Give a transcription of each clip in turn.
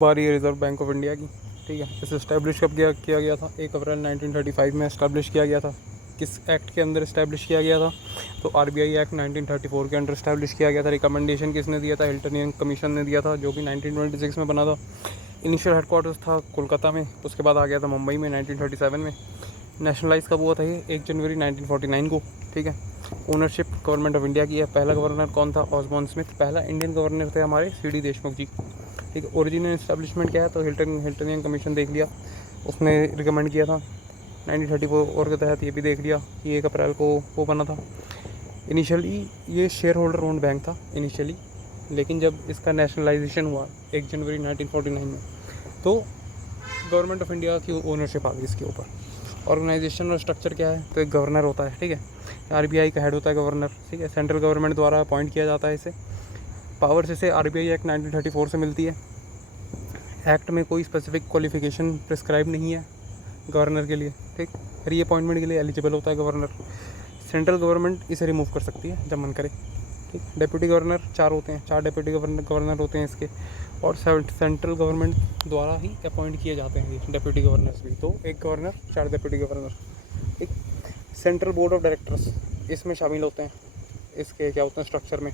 बार ये reserve bank of India की, ठीक है। इसे इस्टेब्लिश कब किया गया था? 1 अप्रैल 1935 में इस्टेब्लिश किया गया था। किस एक्ट के अंदर इस्टेब्लिश किया गया था? तो आरबीआई एक्ट 1934 के अंडर इस्टेब्लिश किया गया था। रिकमेंडेशन किसने दिया था? हिल्टनियन कमीशन ने दिया था, जो कि 1926 में बना था। इनिशियल हेडक्वार्टर्स था कोलकाता में, उसके बाद आ गया था मुंबई में 1937 में। नेशनलाइज कब हुआ था? ये 1 जनवरी 1949 को, ठीक है। ओनरशिप गवर्नमेंट ऑफ इंडिया की है। पहला गवर्नर कौन था? Osborne Smith. पहला इंडियन गवर्नर थे हमारे सीडी देशमुख जी, ठीक है। ओरिजिनल इस्टेब्लिशमेंट क्या है? तो हिल्टनियन कमीशन देख लिया, उसने रिकमेंड किया था 1934 के तहत। ये भी देख लिया कि 1 अप्रैल को वो बना था। इनिशियली ये शेयर होल्डर ओन्ड बैंक था इनिशियली, लेकिन जब इसका नेशनलाइजेशन हुआ 1 जनवरी 1949 में, तो गवर्नमेंट ऑफ इंडिया की ओनरशिप आ गई इसके ऊपर। ऑर्गेनाइजेशन और स्ट्रक्चर क्या है? तो एक गवर्नर होता है, ठीक है। आरबीआई का हेड होता है गवर्नर, ठीक है। सेंट्रल गवर्नमेंट द्वारा अपॉइंट किया जाता है इसे। पावर्स इसे आरबीआई एक्ट 1934 से मिलती है। एक्ट में कोई स्पेसिफिक क्वालिफिकेशन प्रिस्क्राइब नहीं है गवर्नर के लिए, ठीक। रीअपॉइंटमेंट के लिए एलिजिबल होता है गवर्नर। सेंट्रल गवर्नमेंट इसे रिमूव कर सकती है जब मन करे, ठीक। डेप्यूटी गवर्नर 4 होते हैं, 4 डेप्यूटी गवर्नर होते हैं इसके, और सेंट्रल गवर्नमेंट द्वारा ही अपॉइंट किए जाते हैं ये डेप्यूटी गवर्नर्स भी। तो एक गवर्नर, 4 डेप्यूटी गवर्नर, ठीक। सेंट्रल बोर्ड ऑफ डायरेक्टर्स इसमें शामिल होते हैं, इसके क्या होते हैं स्ट्रक्चर में।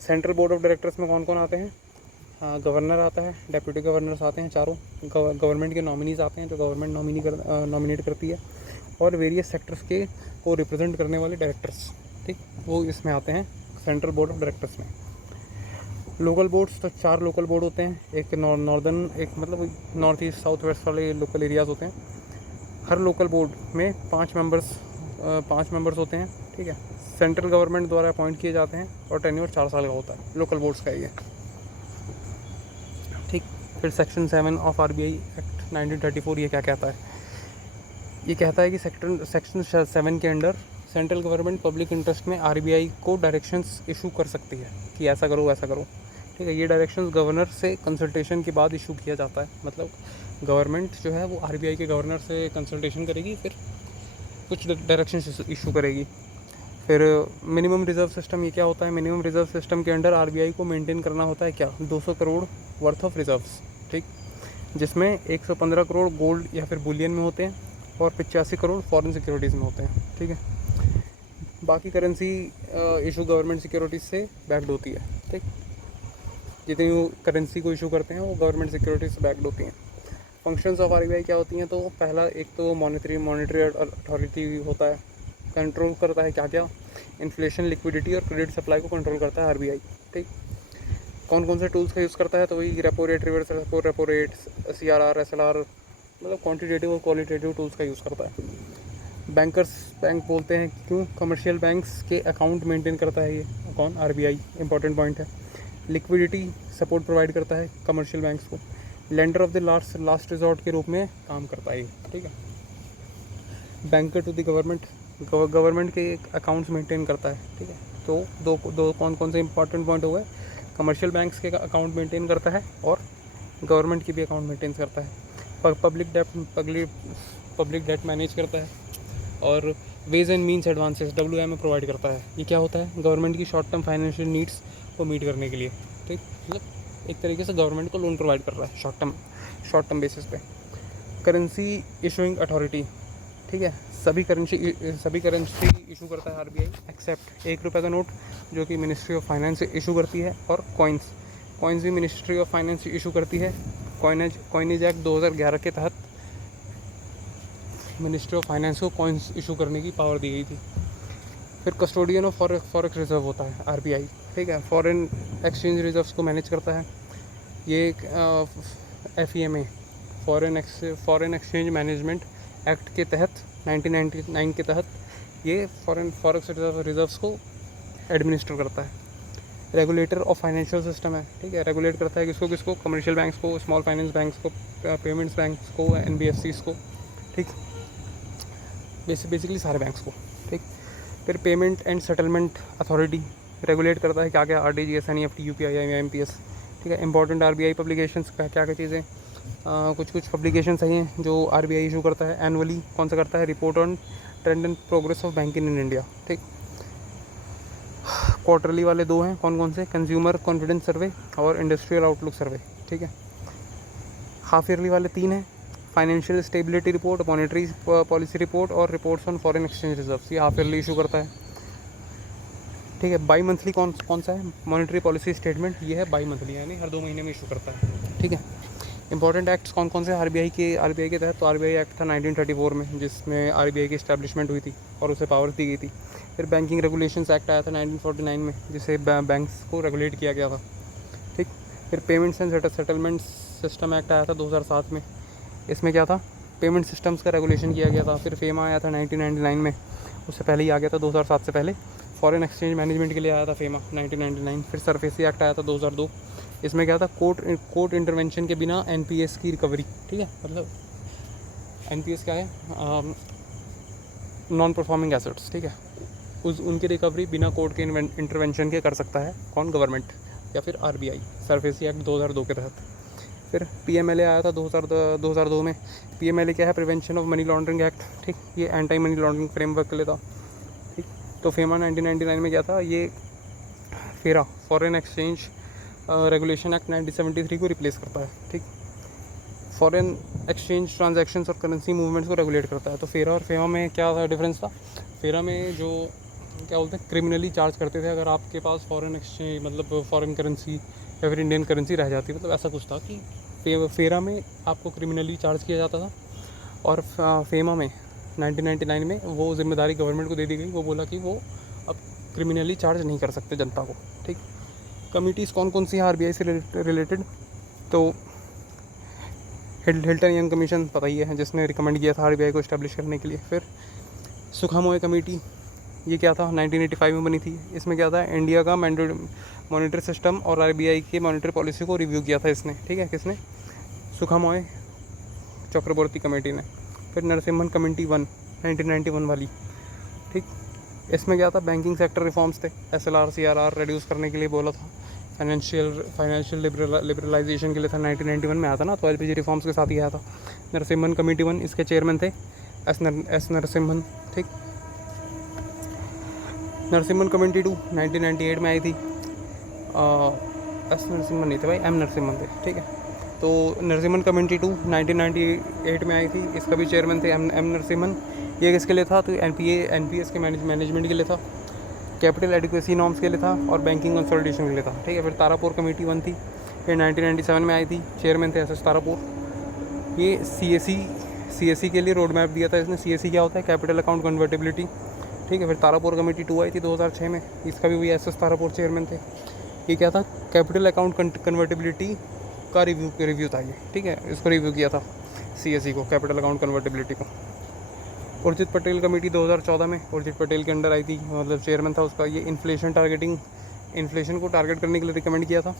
सेंट्रल बोर्ड ऑफ डायरेक्टर्स में कौन कौन आते हैं? गवर्नर आता है, डेप्यूटी गवर्नर्स आते हैं चारों, गवर्नमेंट के नॉमिनीज आते हैं जो गवर्नमेंट नॉमिनेट करती है, और वेरियस सेक्टर्स के को रिप्रेजेंट करने वाले डायरेक्टर्स, ठीक, वो इसमें आते हैं सेंट्रल बोर्ड ऑफ डायरेक्टर्स में। लोकल बोर्ड्स, तो 4 लोकल बोर्ड होते हैं। एक नॉर्दर्न, एक मतलब नॉर्थ ईस्ट साउथ वेस्ट वाले लोकल एरियाज़ होते हैं। हर लोकल बोर्ड में 5 मेंबर्स होते हैं, ठीक है। सेंट्रल गवर्नमेंट द्वारा अपॉइंट किए जाते हैं, और टेन्योर 4 साल का होता है लोकल बोर्ड्स का ये, ठीक। फिर सेक्शन 7 ऑफ आरबीआई एक्ट 1934 ये क्या कहता है? ये कहता है कि सेक्शन 7 के under central government public interest में आरबीआई को डायरेक्शंस इशू कर सकती है कि ऐसा करो वैसा करो, ठीक है। ये डायरेक्शंस गवर्नर से कंसल्टेशन के बाद इशू किया जाता है। मतलब गवर्नमेंट जो है वो आरबीआई के गवर्नर से कंसल्टेशन करेगी, फिर कुछ डायरेक्शंस इशू करेगी। फिर मिनिमम रिजर्व सिस्टम, ये क्या होता है? मिनिमम रिजर्व सिस्टम के अंडर आरबीआई को मेंटेन करना होता है क्या? 200 करोड़ वर्थ ऑफ रिजर्व्स, ठीक, जिसमें 115 करोड़ गोल्ड या फिर बुलियन में होते हैं, और 85 करोड़ फॉरेन सिक्योरिटीज़ में होते हैं, ठीक है। बाकी करेंसी इशू गवर्नमेंट सिक्योरिटीज़ से बैक्ड होती है, ठीक। जितनी वो करेंसी को इशू करते हैं वो गवर्नमेंट सिक्योरिटीज़ से बैक्ड होती हैं। फंक्शंस ऑफ आरबीआई क्या होती हैं? तो पहला, एक तो मॉनेटरी अथॉरिटी होता है, कंट्रोल करता है क्या क्या? इन्फ्लेशन, लिक्विडिटी और क्रेडिट सप्लाई को कंट्रोल करता है आरबीआई, ठीक। कौन कौन से टूल्स का यूज़ करता है? तो वही repo rate, reverse repo rate, CRR, SLR, मतलब क्वांटिटेटिव और क्वालिटेटिव टूल्स का यूज़ करता है। बैंक बोलते हैं क्यों? कमर्शियल बैंक्स के अकाउंट मेंटेन करता है ये कौन? आरबीआई, इंपॉर्टेंट पॉइंट है। लिक्विडिटी सपोर्ट प्रोवाइड करता है कमर्शियल बैंक्स को। Lender of the last resort के रूप में काम करता है ये, ठीक है। बैंकर टू द गवर्नमेंट के अकाउंट्स मेंटेन करता है, ठीक है। तो दो कौन कौन से इंपॉर्टेंट पॉइंट हुए? कमर्शियल बैंक्स के अकाउंट मेंटेन करता है, और गवर्नमेंट की भी अकाउंट मेंटेन करता है। पब्लिक डेट मैनेज करता है, और ways and means advances WM provide करता है। ये क्या होता है? गवर्नमेंट की शॉर्ट टर्म फाइनेंशियल नीड्स को मीट करने के लिए, ठीक, मतलब एक तरीके से गवर्नमेंट को लोन प्रोवाइड कर रहा है शॉर्ट टर्म बेसिस पे। करेंसी इशूइंग अथॉरिटी, ठीक है। सभी करेंसी इशू करता है आरबीआई एक्सेप्ट 1 रुपये का नोट, जो कि मिनिस्ट्री ऑफ फाइनेंस इशू करती है, और कॉइन्स भी मिनिस्ट्री ऑफ फाइनेंस इशू करती है। कॉइनेज एक्ट 2011 के तहत मिनिस्ट्री ऑफ फाइनेंस को कॉइन्स इशू करने की पावर दी गई थी। फिर कस्टोडियन ऑफ फॉरेक्स रिजर्व होता है आरबीआई, ठीक है। फॉरेन एक्सचेंज रिजर्व्स को मैनेज करता है ये। FEMA, foreign exchange management act के तहत 1999 के तहत ये फॉरेक्स रिजर्व्स को एडमिनिस्टर करता है। रेगुलेटर ऑफ फाइनेंशियल सिस्टम है, ठीक है। रेगुलेट करता है किसको? कमर्शियल बैंक्स को, स्मॉल फाइनेंस बैंक्स को, पेमेंट्स बैंक्स को, NBFCs को, ठीक, बेसिकली सारे बैंक्स को, ठीक। फिर payment and settlement authority regulate करता है क्या क्या? RTGS, NEFT, UPI, IMPS, ठीक है। इंपॉर्टेंट आरबीआई पब्लिकेशंस क्या क्या चीज़ें? कुछ पब्लिकेशंस हैं जो आरबीआई इशू करता है एनुअली। कौन सा करता है? Report on trend and progress of banking in India, ठीक। क्वार्टरली वाले 2 हैं, कौन कौन से? कंज्यूमर कॉन्फिडेंस सर्वे और इंडस्ट्रियल आउटलुक सर्वे, ठीक है। हाफ ईयरली वाले 3 हैं, financial stability report, monetary policy report और reports on foreign exchange reserves, ये हाफ ईयरली इशू करता है। ठीक है, बाई मंथली कौन सा है, मॉनेटरी पॉलिसी स्टेटमेंट, ये है बाई मंथली, यानी हर 2 महीने में इशू करता है। ठीक है, इंपॉर्टेंट एक्ट्स कौन से आरबीआई के तहत, तो आरबीआई एक्ट था 1934 में, जिसमें आरबीआई की इस्टेब्लिशमेंट हुई थी और उसे पावर्स दी गई थी। फिर बैंकिंग रेगुलेशंस एक्ट आया था 1949 में, जिसे बैंक्स को रेगुलेट किया गया था। ठीक, फिर payments and settlements system act आया था 2007 में, इसमें क्या था, पेमेंट सिस्टम्स का रेगुलेशन किया गया था। फिर फेमा आया था 1999 में, उससे पहले ही आ गया था 2007 से पहले। फॉरेन एक्सचेंज मैनेजमेंट के लिए आया था फेमा 1999। फिर सरफेसी एक्ट आया था 2002, इसमें क्या था, कोर्ट इंटरवेंशन के बिना एनपीएस की रिकवरी। ठीक है, मतलब एनपीएस क्या है, नॉन परफॉर्मिंग एसेट्स। ठीक है, उनकी रिकवरी बिना कोर्ट के इंटरवेंशन के कर सकता है कौन, गवर्नमेंट या फिर आरबीआई, सरफेसी एक्ट 2002 के तहत। फिर पीएमएलए आया था 2002 में। पीएमएलए क्या है, prevention of money laundering act. ठीक, ये एंटी मनी लॉन्ड्रिंग फ्रेमवर्क के लिए था। ठीक, तो फेमा 1999 में क्या था, ये फेरा फॉरेन एक्सचेंज रेगुलेशन एक्ट 1973 को रिप्लेस करता है। ठीक, फॉरेन एक्सचेंज ट्रांजैक्शंस और करेंसी मूवमेंट्स को रेगुलेट करता है। तो फेरा और फेमा में क्या था डिफरेंस था, फेरा में जो क्या बोलते हैं, क्रिमिनली चार्ज करते थे अगर आपके पास फॉरेन एक्सचेंज मतलब फॉरेन करेंसी या फिर इंडियन करेंसी रह जाती, मतलब ऐसा कुछ था कि फेरा में आपको क्रिमिनली चार्ज किया जाता था, और फेमा में 1999 में वो जिम्मेदारी गवर्नमेंट को दे दी गई। वो बोला कि वो अब क्रिमिनली चार्ज नहीं कर सकते जनता को। ठीक, कमिटीज़ कौन सी हैं आरबीआई से रिलेटेड, तो हिल्टन यंग कमीशन पता ही है, जिसने रिकमेंड किया था आरबीआई को इस्टेब्लिश करने के लिए। फिर सुखामोए कमेटी, ये क्या था, 1985 में बनी थी। इसमें क्या था, इंडिया का मॉनेटरी सिस्टम और आरबीआई की मॉनेटरी पॉलिसी को रिव्यू किया था इसने। ठीक है, किसने, सुखामोए चक्रवर्ती कमेटी ने। फिर नरसिम्हन कमेटी 1 1991 वाली। ठीक, इसमें क्या था, बैंकिंग सेक्टर रिफॉर्म्स थे, एसएलआर सीआरआर रिड्यूस करने के लिए बोला था, फाइनेंशियल लिबरलाइजेशन के लिए था, 1991 में आया था ना, तो एलपीजी रिफॉर्म्स के साथ ही आया था। नरसिम्हन कमेटी 1, इसके चेयरमैन थे एस नरसिम्हन। ठीक, नरसिम्हन कमेटी 2 1998 में आई थी, एस नरसिम्हन नहीं थे भाई, एम नरसिम्हन थे। ठीक है, तो नरसिम्हन कमेटी 2 1998 में आई थी, इसका भी चेयरमैन थे एम नरसिम्हन। ये किसके लिए था, तो एनपीएस के मैनेजमेंट के लिए था, कैपिटल एडिक्वेसी नॉर्म्स के लिए था और बैंकिंग कंसोलिडेशन के लिए था। ठीक है, फिर तारापुर कमेटी 1 थी, ये 1997 में आई थी, चेयरमैन थे एसएस तारापुर। ये सीएससी के लिए रोड मैप दिया था इसने। सीएससी क्या होता है, कैपिटल अकाउंट कन्वर्टेबिलिटी। ठीक है, फिर तारापुर कमेटी 2 आई थी 2006 में, इसका भी वही एसएस तारापुर चेयरमैन थे। ये क्या था, कैपिटल अकाउंट कन्वर्टेबिलिटी का रिव्यू था ये। ठीक है, इसको रिव्यू किया था सीएससी को, कैपिटल अकाउंट कन्वर्टेबिलिटी को। उर्जित पटेल कमेटी 2014 में उर्जित पटेल के अंडर आई थी, मतलब चेयरमैन था उसका। ये इन्फ्लेशन को टारगेट करने के लिए रिकमेंड किया था।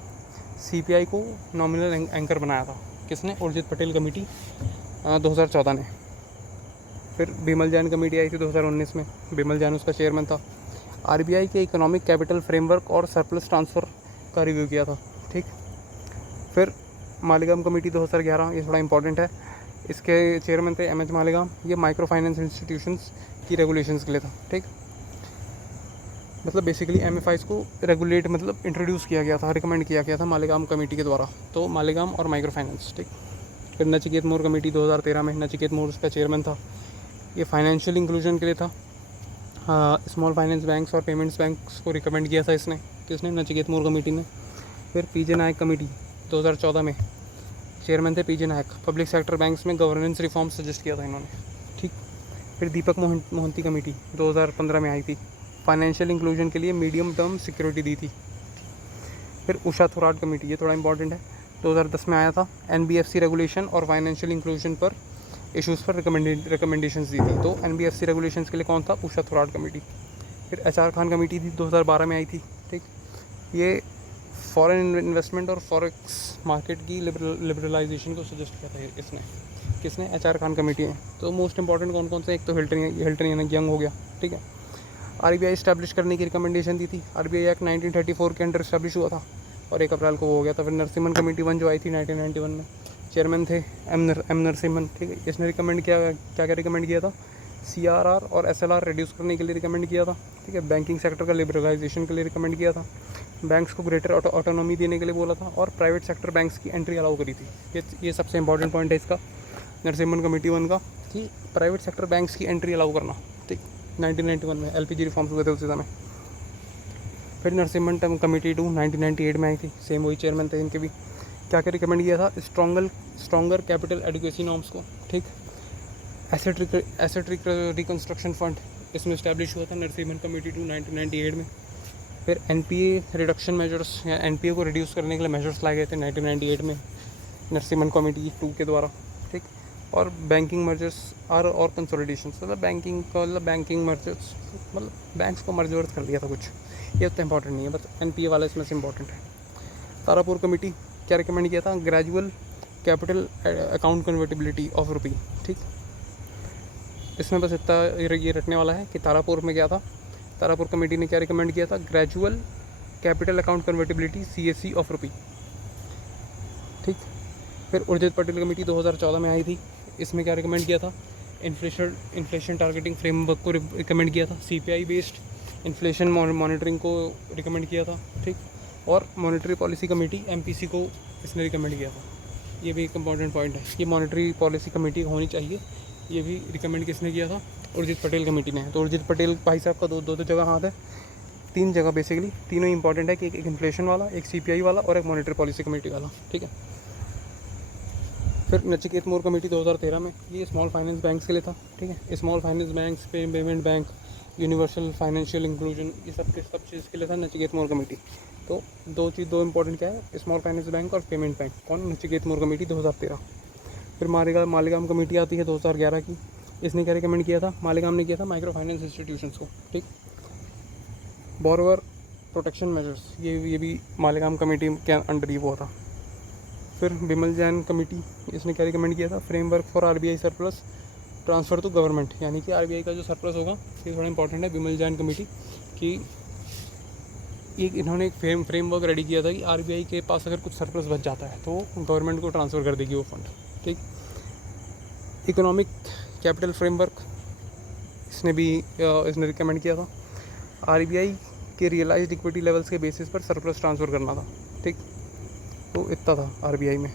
सीपीआई को नॉमिनल एंकर बनाया था, किसने, उर्जित पटेल कमेटी 2014 ने। फिर बिमल जैन कमेटी आई थी 2019 में, बिमल जैन उसका चेयरमैन था। आरबीआई के इकोनॉमिक कैपिटल फ्रेमवर्क और सरप्लस ट्रांसफ़र का रिव्यू किया था। ठीक, फिर मालेगाम कमेटी 2011, ये थोड़ा इंपॉर्टेंट है, इसके चेयरमैन थे एमएच मालेगाम। ये माइक्रो फाइनेंस इंस्टीट्यूशंस की रेगुलेशंस के लिए था। ठीक, मतलब बेसिकली एमएफआईज़ को रेगुलेट मतलब इंट्रोड्यूस किया गया था, रिकमेंड किया गया था मालेगाम कमेटी के द्वारा। तो मालेगाम और माइक्रो फाइनेंस। ठीक, फिर नचिकेत मोर कमेटी 2013 में, नचिकेत मोर उसका चेयरमैन था। ये फाइनेंशियल इंक्लूजन के लिए था, स्मॉल फाइनेंस बैंक्स और पेमेंट्स बैंक्स को रिकमेंड किया था इसने, किसने, नचिकेत मोर कमेटी ने। फिर पीजे नायक कमेटी 2014 में, चेयरमैन थे पीजे नायक। पब्लिक सेक्टर बैंक्स में गवर्नेंस रिफॉर्म सजेस्ट किया था इन्होंने। ठीक, फिर दीपक मोहंती कमेटी 2015 में आई थी, फाइनेंशियल इंक्लूजन के लिए मीडियम टर्म सिक्योरिटी दी थी। फिर उषा थोराट कमेटी, ये थोड़ा इंपॉर्टेंट है, 2010 में आया था, एनबीएफसी रेगुलेशन और फाइनेंशियल इंक्लूजन पर इशूज़ पर रिकमेंडेशंस दी थी। तो एनबीएफसी रेगुलेशंस के लिए कौन था, उषा थोराट कमेटी। फिर एचआर खान कमेटी थी, 2012 में आई थी। ठीक, ये फॉरेन इन्वेस्टमेंट और फॉरेक्स मार्केट की लिबरलाइजेशन को सजेस्ट किया था इसने, किसने, एचआर खान कमेटी है। तो मोस्ट इंपॉर्टेंट कौन से, एक तो हिल्टन यंग हो गया। ठीक है, आरबीआई इस्टेब्लिश करने की रिकमेंडेशन दी थी। आरबीआई एक्ट 1934 के अंडर इस्टेब्लिश हुआ था और 1 अप्रैल को वो हो गया था। फिर नरसिम्हन कमेटी 1 जो आई थी 1991 में, चेयरमैन थे एम नरसिम्हन। ठीक है, इसने रिकमेंड क्या रिकमेंड किया था, सीआरआर और एसएलआर रिड्यूस करने के लिए रिकमेंड किया था। ठीक है, बैंकिंग सेक्टर का लिबरलाइजेशन के लिए रिकमेंड किया था। बैंक्स को ग्रेटर ऑटोनॉमी देने के लिए बोला था, और प्राइवेट सेक्टर बैंक्स की एंट्री अलाउ करी थी। ये सबसे इंपॉर्टेंट पॉइंट है इसका, नरसिम्हन कमेटी 1 का, कि प्राइवेट सेक्टर बैंक्स की एंट्री अलाउ करना। ठीक, 1991 में LPG रिफॉर्म्स हुए थे उसी समय। फिर नरसिम्हन कमेटी 2 1998 में आई थी, सेम वही चेयरमैन थे इनके भी। क्या क्या रिकमेंड किया था? स्ट्रॉन्गर कैपिटल एडुकेसी नॉर्म्स को। ठीक, एसेट रिकन्स्ट्रक्शन फंड इसमें इस्टेब्लिश हुआ था नरसिम्हन कमेटी 2 1998 में। फिर NPA रिडक्शन मेजर्स, या NPA को रिड्यूस करने के लिए मेजर्स लाए गए थे 1998 में नरसिम्हन कमेटी 2 के द्वारा। ठीक, और बैंकिंग मर्जर्स और कंसोलिडेशन, मतलब बैंकिंग मर्जर्स, मतलब बैंक्स को मर्ज वर्ज कर दिया था कुछ, ये उतना इंपॉर्टेंट नहीं है, बस NPA वाला इसमें से इंपॉर्टेंट है। तारापुर कमेटी क्या रिकमेंड किया था? Gradual capital account convertibility of rupee. ठीक, इसमें बस इतना ये रखने वाला है कि तारापुर में क्या था, तारापुर कमेटी ने क्या रिकमेंड किया था? Gradual capital account convertibility CAC of rupee. ठीक, फिर उर्जित पटेल कमेटी 2014 में आई थी, इसमें क्या रिकमेंड किया था? इन्फ्लेशन टारगेटिंग फ्रेमवर्क को रिकमेंड किया था, CPI बेस्ड इन्फ्लेशन मॉनिटरिंग को रिकमेंड किया था। ठीक, और मॉनेटरी पॉलिसी कमेटी MPC को इसने रिकमेंड किया था। ये भी एक इम्पॉर्टेंट पॉइंट है, ये मॉनेटरी पॉलिसी कमेटी होनी चाहिए, ये भी रिकमेंड किसने किया था? उर्जित पटेल कमेटी ने। तो उर्जित पटेल भाई साहब का दो जगह हाथ है, 3 जगह बेसिकली, तीनों इंपॉर्टेंट है कि एक इन्फ्लेशन वाला, एक CPI वाला और एक मॉनेटरी पॉलिसी कमेटी वाला। ठीक है, फिर नचिकेत मोर कमेटी 2013 में, ये स्मॉल फाइनेंस बैंक्स के लिए था। ठीक है, small finance banks, payment bank, universal financial inclusion, ये सब चीज़ के लिए था नचिकेत मोर कमेटी। तो दो इंपॉर्टेंट क्या है? स्मॉल फाइनेंस बैंक और पेमेंट बैंक। कौन? नचिकेत मोर कमेटी 2013। फिर मालेगाम कमेटी आती है 2011 की, इसने क्या रिकमेंड किया था? मालेगाम ने किया था माइक्रो फाइनेंस इंस्टीट्यूशंस को। ठीक, बोरोवर प्रोटेक्शन मेजर्स, ये भी मालेगाम कमेटी के अंडर ही हुआ था। फिर बिमल जैन कमेटी, इसने क्या रिकमेंड किया था? Framework for RBI surplus transfer to government, यानी कि RBI का जो सरप्लस होगा, ये थोड़ा इंपॉर्टेंट है। बिमल जैन कमेटी की इन्होंने एक फ्रेमवर्क रेडी किया था कि RBI के पास अगर कुछ सरप्लस बच जाता है तो गवर्नमेंट को ट्रांसफ़र कर देगी वो फंड। ठीक, इकोनॉमिक कैपिटल फ्रेमवर्क इसने रिकमेंड किया था। RBI के रियलाइज्ड इक्विटी लेवल्स के बेसिस पर सरप्लस ट्रांसफ़र करना था। ठीक, तो इतना था RBI में।